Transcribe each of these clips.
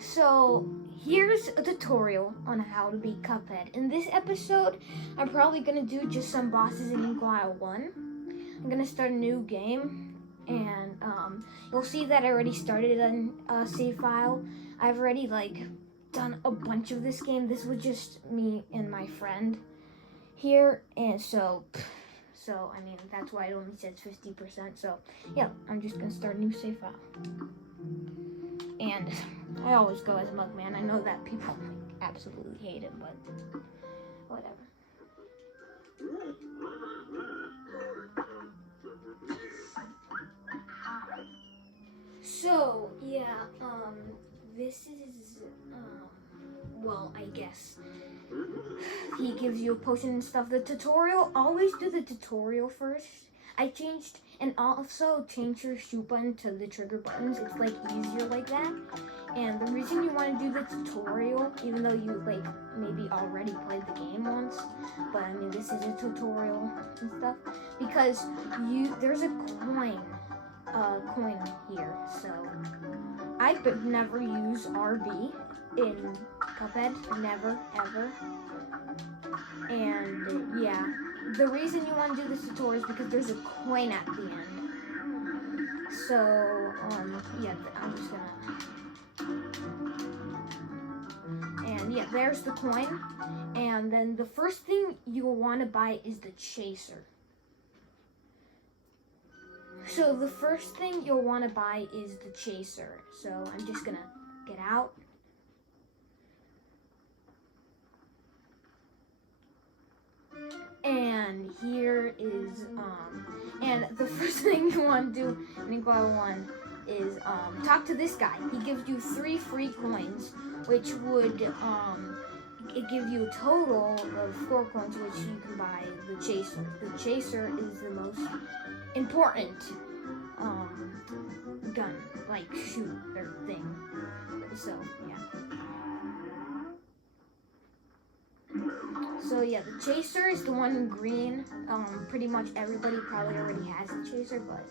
So here's a tutorial on how to beat Cuphead. In this episode, I'm probably gonna do just some bosses in Inkwell 1. I'm gonna start a new game, and you'll see that I already started a save file. I've already done a bunch of this game. This was just me and my friend here, and so I mean that's why it only says 50%. So yeah, I'm just gonna start a new save file. And I always go as Mugman. I know that people absolutely hate it, but whatever. So yeah, this is well, I guess he gives you a potion and stuff. The tutorial, always do the tutorial first. I changed, and also change your shoot button to the trigger buttons. It's like easier like that. And the reason you want to do the tutorial, even though you maybe already played the game once, but I mean this is a tutorial and stuff, because there's a coin here. So I could never use RB in Cuphead, never ever. And yeah, the reason you want to do this tutorial is because there's a coin at the end. So yeah, I'm just gonna, and yeah, there's the coin. And then the first thing you'll want to buy is the chaser. So the first thing you'll want to buy is the chaser. So I'm just gonna get out. And here is, and the first thing you want to do in Inkwell 1 is talk to this guy. He gives you 3 free coins, which would give you a total of 4 coins, which you can buy the chaser. The chaser is the most important gun, shooter thing. So yeah. So yeah, the chaser is the one in green. Pretty much everybody probably already has the chaser, but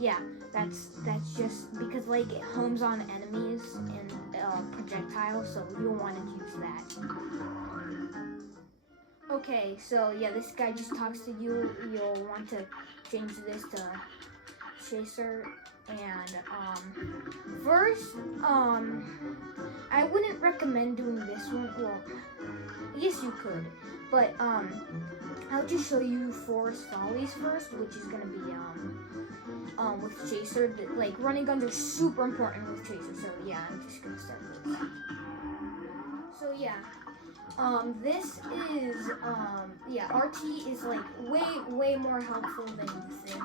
yeah, that's just because it homes on enemies and projectiles, so you'll want to use that. Okay, so yeah, this guy just talks to you. You'll want to change this to chaser. And first, I wouldn't recommend doing this one. Well, yes, you could, but I'll just show you Forest Follies first, which is gonna be with chaser. Running guns are super important with chaser. So yeah, I'm just gonna start with this. So yeah. This is, RT is way more helpful than you think.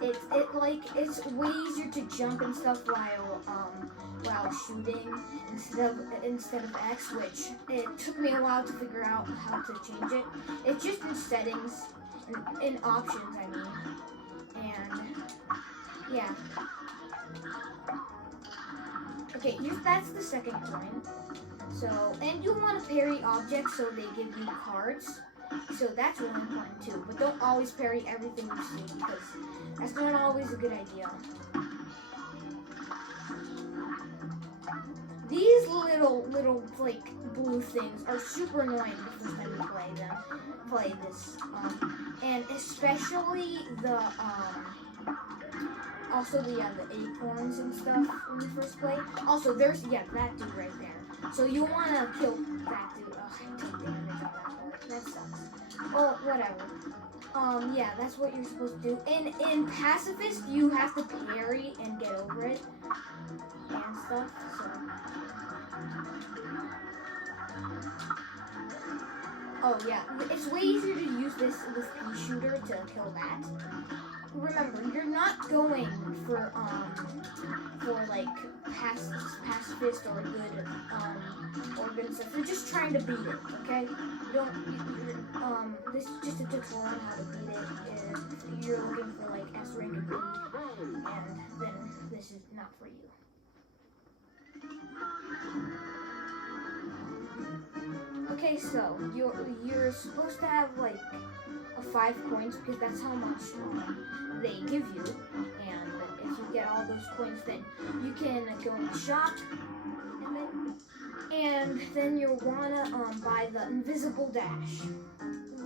It's way easier to jump and stuff while shooting instead of X, which it took me a while to figure out how to change it. It's just in settings, in options, I mean, and yeah. Okay, that's the second coin. So, and you want to parry objects, so they give you cards. So that's really important too. But don't always parry everything you see, because that's not always a good idea. These little blue things are super annoying the first time you play this. And especially the also the acorns and stuff when you first play. Also, there's that dude right there. So you want to kill that dude. Oh, I took damage on that part. That sucks. Well, whatever. Yeah, that's what you're supposed to do. In Pacifist, you have to parry and get over it and stuff. So. Oh yeah, it's way easier to use this pea shooter to kill that. Remember, you're not going for pacifist or good stuff. You're just trying to beat it, okay? This is just a tutorial on how to beat it. If you're looking for S rank and B, and then this is not for you. Okay, so you're supposed to have a 5 coins, because that's how much they give you, and if you get all those coins, then you can go in the shop, and then And then you'll wanna buy the invisible dash.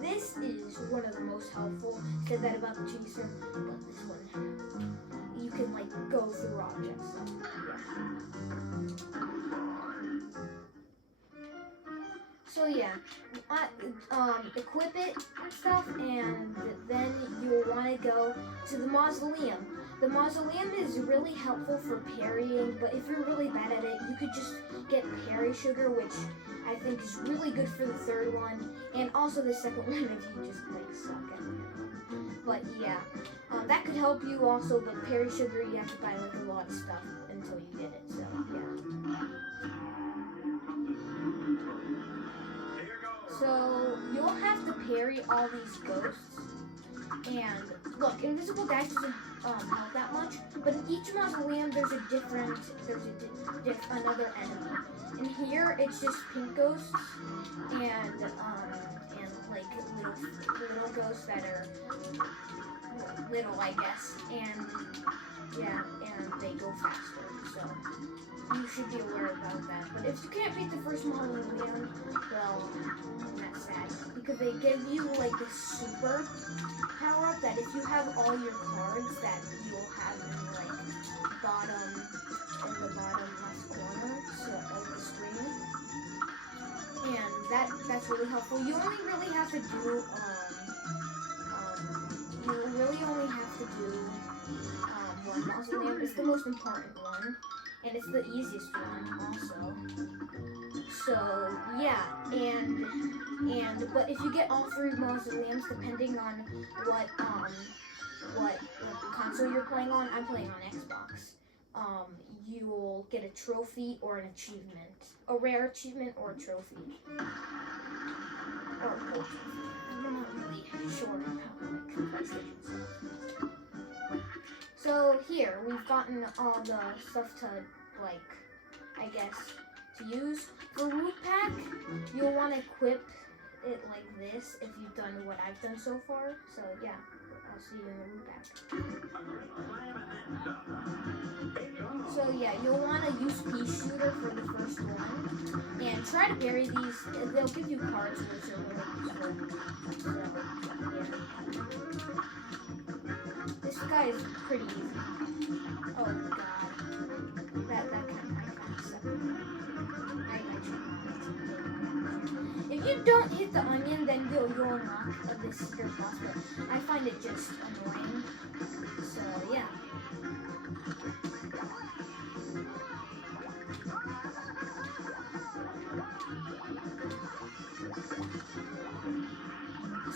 This is one of the most helpful. I said that about the chaser, but this one, you can like go through objects. So yeah, equip it and stuff, and then you'll want to go to the mausoleum. The mausoleum is really helpful for parrying, but if you're really bad at it, you could just get parry sugar, which I think is really good for the third one, and also the second one if you just like suck at it. But yeah, that could help you also, but parry sugar, you have to buy like a lot of stuff until you get it, so yeah. So you'll have to parry all these ghosts, and look, invisible dash doesn't help that much, but in each mausoleum there's another enemy. And here it's just pink ghosts and like little ghosts that are little, I guess, and yeah, and they go faster. So you should be aware about that. But if you can't beat the first mausoleum, well, that's sad, because they give you like this super power up that if you have all your cards that you'll have in like in the bottom left corner of the screen, and that's really helpful. You only really have to do one mausoleum. It's the most important one, and it's the easiest one also. So yeah, but if you get all three mausoleums, depending on what console you're playing on, I'm playing on Xbox. You'll get a trophy or an achievement, a rare achievement or a trophy. Or a gold trophy. I'm not really sure how PlayStation stuff. So here, we've gotten all the stuff to, like, I guess, to use. For Root Pack, you'll want to equip it like this if you've done what I've done so far. So yeah, I'll see you in the Root Pack. So yeah, you'll want to use Pea Shooter for the first one. And try to bury these. They'll give you cards which are really useful. So yeah. This guy is pretty easy. Oh god. That kind of sucks. If you don't hit the onion, then you'll unlock this secret boss, but I find it just annoying. So yeah.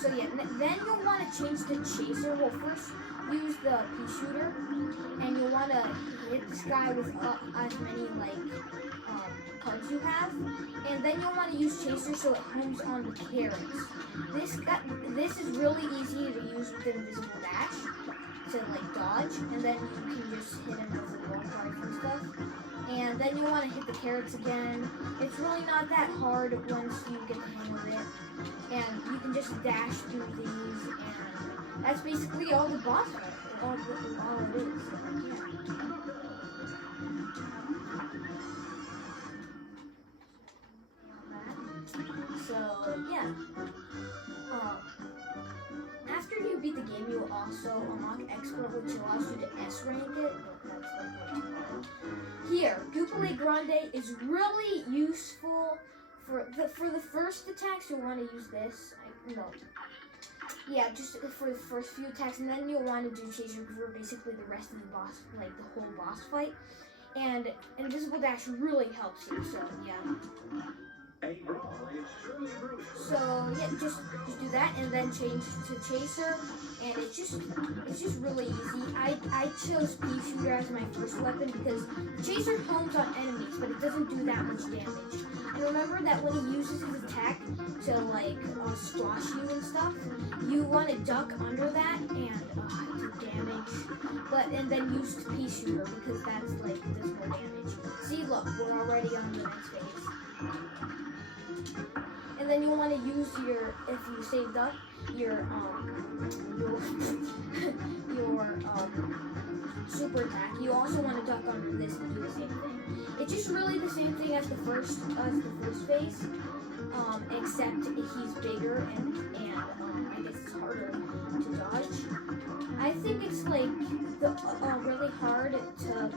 So yeah, then you'll want to change the chaser. Well, first use the pea shooter, and you'll want to hit this guy with as many like cards you have, and then you'll want to use chaser so it homes on the carrots. This is really easy to use with the invisible dash to like dodge, and then you can just hit him with the wall cards and stuff. And then you'll want to hit the carrots again. It's really not that hard once you get the hang of it. And you can just dash through these, and that's basically all the boss fight. All it is. So yeah. After you beat the game, you'll also unlock Expert, which allows you to S rank it. But that's like what you want. Here, Cuphead Grande is really useful for the first attacks. You'll want to use this. Yeah, just for the first few attacks, and then you'll want to do chaser for basically the rest of the boss, like the whole boss fight. And invisible dash really helps you. So yeah. So yeah, just do that, and then change to chaser, and it's just really easy. I chose pea shooter as my first weapon because chaser homes on enemies, but it doesn't do that much damage. And remember that when he uses his attack to like squash you and stuff, you want to duck under that and do damage. And then use pea shooter because that's like does more damage. See, look, we're already on the next phase. And then you'll want to use if you saved up, your super attack. You also want to duck on this and do the same thing. It's just really the same thing as the first phase, except he's bigger and I guess it's harder to dodge. I think it's like the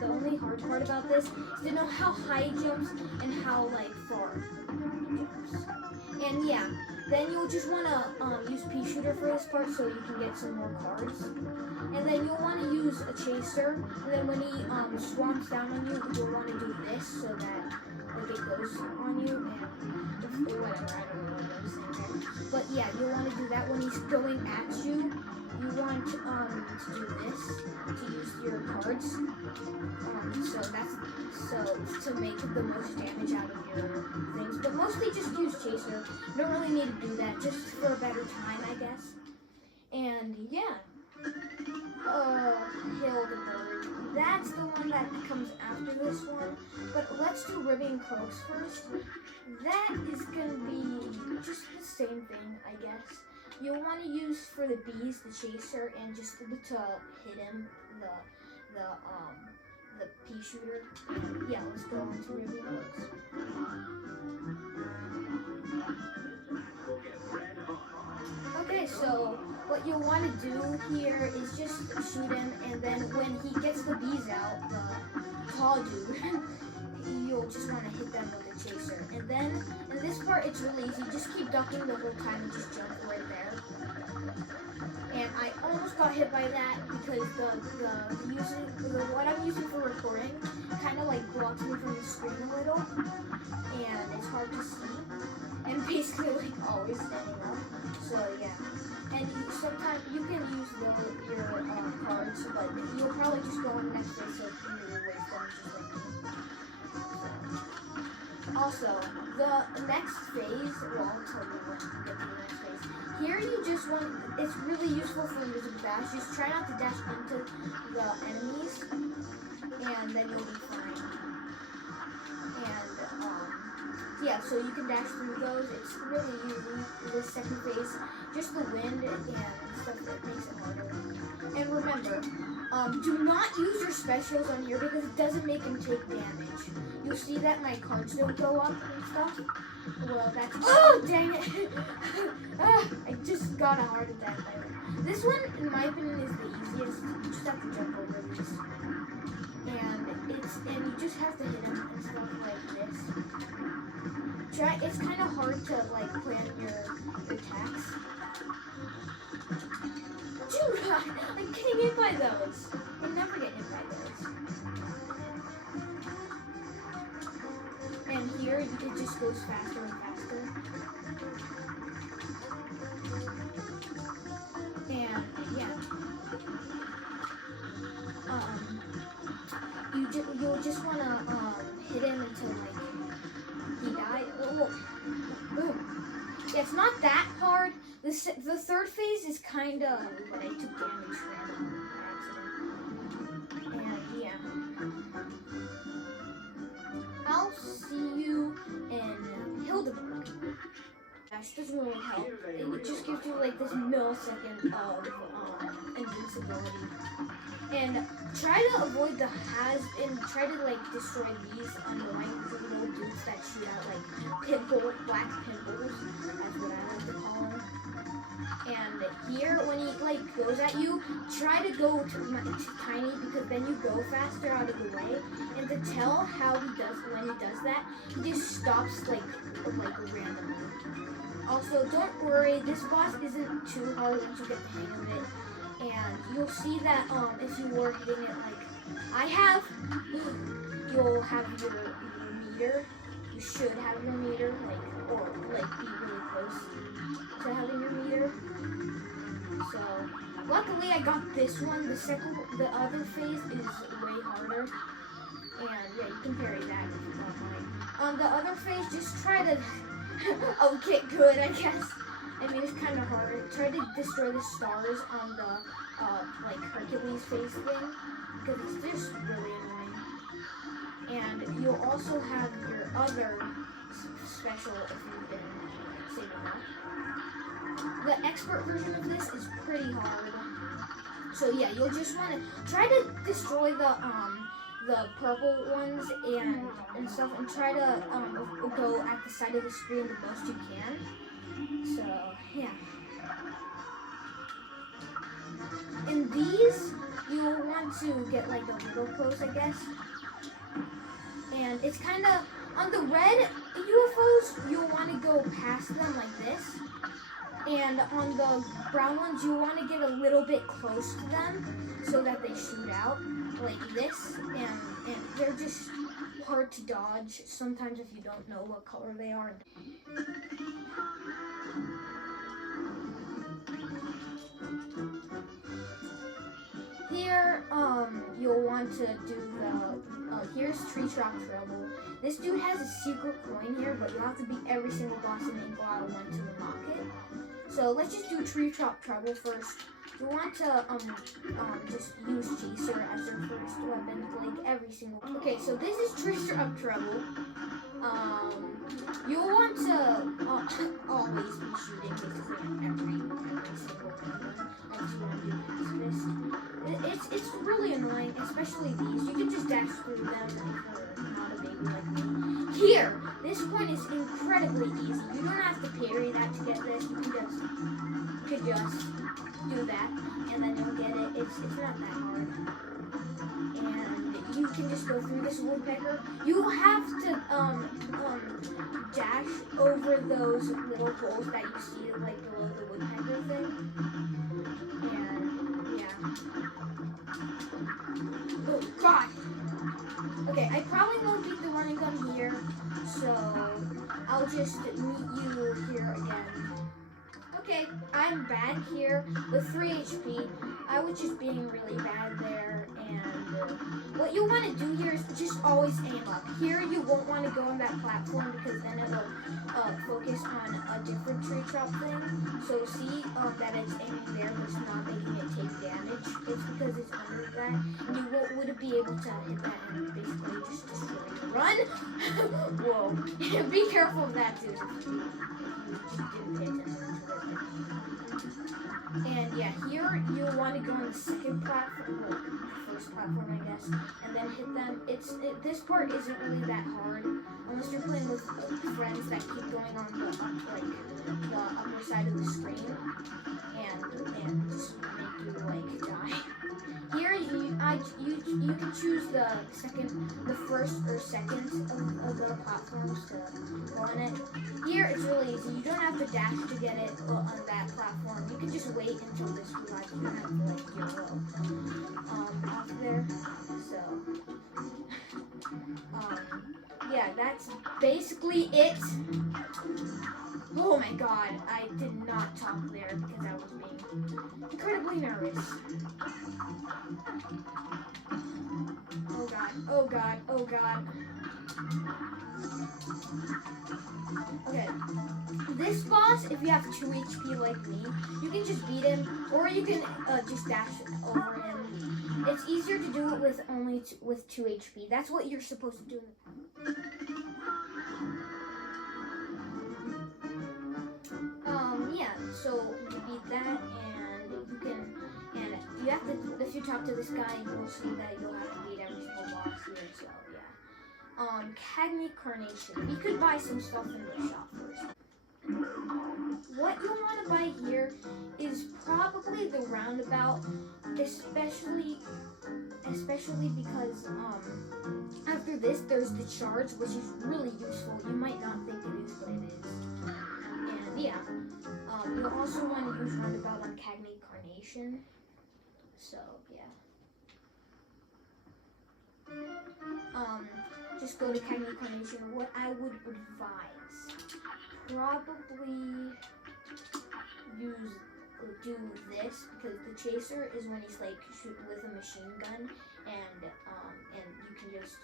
only hard part about this is to know how high he jumps and how like far he jumps. And yeah, then you'll just want to use pea shooter for this part so you can get some more cards. And then you'll want to use a chaser. And then when he swamps down on you, you'll want to do this so that like it goes on you and whatever. I don't know what I'm saying there. But yeah, you'll want to do that when he's going at you. You want to do this to use your cards. So to make the most damage out of your things. But mostly just use chaser. You don't really need to do that, just for a better time, I guess. And yeah. Hildebird. That's the one that comes after this one. But let's do Ribbing Croaks first. That is gonna be just the same thing, I guess. You'll want to use for the bees the chaser and just to hit him the pea shooter. Yeah, let's go on to Ribbing Croaks. Okay, so what you'll want to do here is just shoot him, and then when he gets the bees out, the tall dude, you'll just want to hit them with a chaser. And then in this part, it's really easy. Just keep ducking the whole time and just jump right there. And I almost got hit by that because what I'm using for recording kind of like blocks me from the screen a little, and it's hard to see. And basically like always standing up. So yeah. And sometimes you can use your cards, but you'll probably just go on the next phase, so you waste them just like me. Also, the next phase, well, I'll tell you when you get to the next phase. Here you just want, it's really useful for invisible dash. Just try not to dash into the enemies, and then you'll be fine. And, yeah, so you can dash through those. It's really easy. This second phase, just the wind and stuff that makes it harder. And remember, do not use your specials on here because it doesn't make him take damage. You'll see that my cards don't go up and stuff. Well, that's... Oh, dang it! I just got a heart attack by it. This one, in my opinion, is the easiest. You just have to jump over this. And you just have to hit him and stuff like this. It's kind of hard to, like, plan your attacks. Dude, I'm getting hit by those. I never get hit by those. And here, it just goes faster and faster. And, yeah. You'll just want to hit him until, like, he dies. Oh, boom. Yeah, it's not that hard. The third phase is kind of, but I took damage from accident. And, yeah. I'll see you in Hildebird. Dash doesn't really help. It just gives you like this millisecond of invincibility. And try to avoid the and try to like destroy these annoying little dudes that shoot out like black pimples. That's what I like to call them. And here, when he like goes at you, try to go tiny because then you go faster out of the way. And to tell how he does when he does that, he just stops like randomly. Also, don't worry, this boss isn't too hard once you get the hang of it. And you'll see that if you were hitting it like I have, you'll have your meter. You should have your meter, or be really close to having your meter. So, luckily I got this one. The other phase is way harder. And yeah, you can parry that if you don't mind. The other phase, just try to get good, I guess. I mean, it's kind of harder. Try to destroy the stars on the Hercules face thing, because it's just really annoying. And you'll also have your other special if you've been saving up. The expert version of this is pretty hard. So yeah, you'll just want to try to destroy the purple ones and stuff, and try to go at the side of the screen the most you can. So yeah. In these, you'll want to get like a little close, I guess. And it's kind of on the red UFOs, you'll want to go past them like this. And on the brown ones, you want to get a little bit close to them so that they shoot out like this. And they're just hard to dodge sometimes if you don't know what color they are. Here, you'll want to do here's Tree Trap Trouble. This dude has a secret coin here, but you have to beat every single boss in Inkwell 1 to unlock it. So let's just do Tree Trap Trouble first. You want to just use Chaser as your first weapon, like every single. Okay, so this is Tree Trap Trouble. You'll want to always be shooting basically every single weapon. It's really annoying, especially these. You can just dash through them if you're not a baby like me. Here, this point is incredibly easy. You don't have to parry that to get this. You could just do that, and then you'll get it. It's not that hard. And you can just go through this woodpecker. You have to dash over those little holes that you see like below the woodpecker thing. And yeah. Oh God. Okay, I probably won't beat the running gun here, so I'll just meet you here again. Okay, I'm back here with 3 HP. I was just being really bad there, and what you want to do here is just always aim up. Here you won't want to go on that platform because then it'll focus on a different tree trap thing. So see that it's aiming there but it's not making it take damage. It's because it's under that. And you wouldn't be able to hit that and basically just destroy it. Run! Whoa. Be careful of that too. If you just didn't pay attention to it. And yeah, here you'll want to go on the second platform, or first platform, I guess, and then hit them. This part isn't really that hard unless you're playing with friends that keep going on the upper side of the screen and just make you like die. Here you can choose the first or second of the platforms to go on it. Here it's really easy. You don't have to dash to get it on that platform. You can just wait until this revives. You don't have to like get off there. So yeah, that's basically it. Oh my God, I did not talk there because I was being incredibly nervous. Oh God, oh God, oh God. Okay, this boss, if you have 2 HP like me, you can just beat him, or you can just dash over him. It's easier to do it with only with 2 HP. That's what you're supposed to do. Yeah, so you beat that, and you can, and you have to, if you talk to this guy, you'll see that you'll have to beat every single boss here, so yeah. Cagney Carnation. We could buy some stuff in the shop first. What you want to buy here is probably the roundabout, especially because after this there's the charge, which is really useful. You might not think it is, but it is. And yeah, you'll also want to use roundabout on Cagney Carnation. So yeah. Just go to Cagney Carnation. What I would advise, probably do this, because the chaser is when he's like shooting with a machine gun, and you can just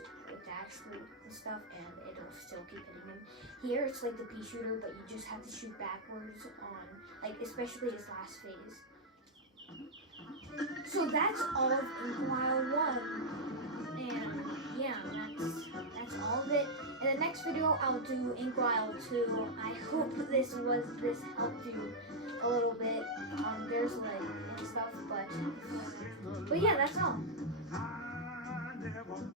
dash through and stuff, and it'll still keep hitting him. Here it's like the pea shooter, but you just have to shoot backwards on, like, especially his last phase. So that's all of Inkwell 1, and yeah, that's all of it. In the next video, I'll do Inkwell 2. I hope this helped you a little bit. There's like and stuff, but yeah, that's all.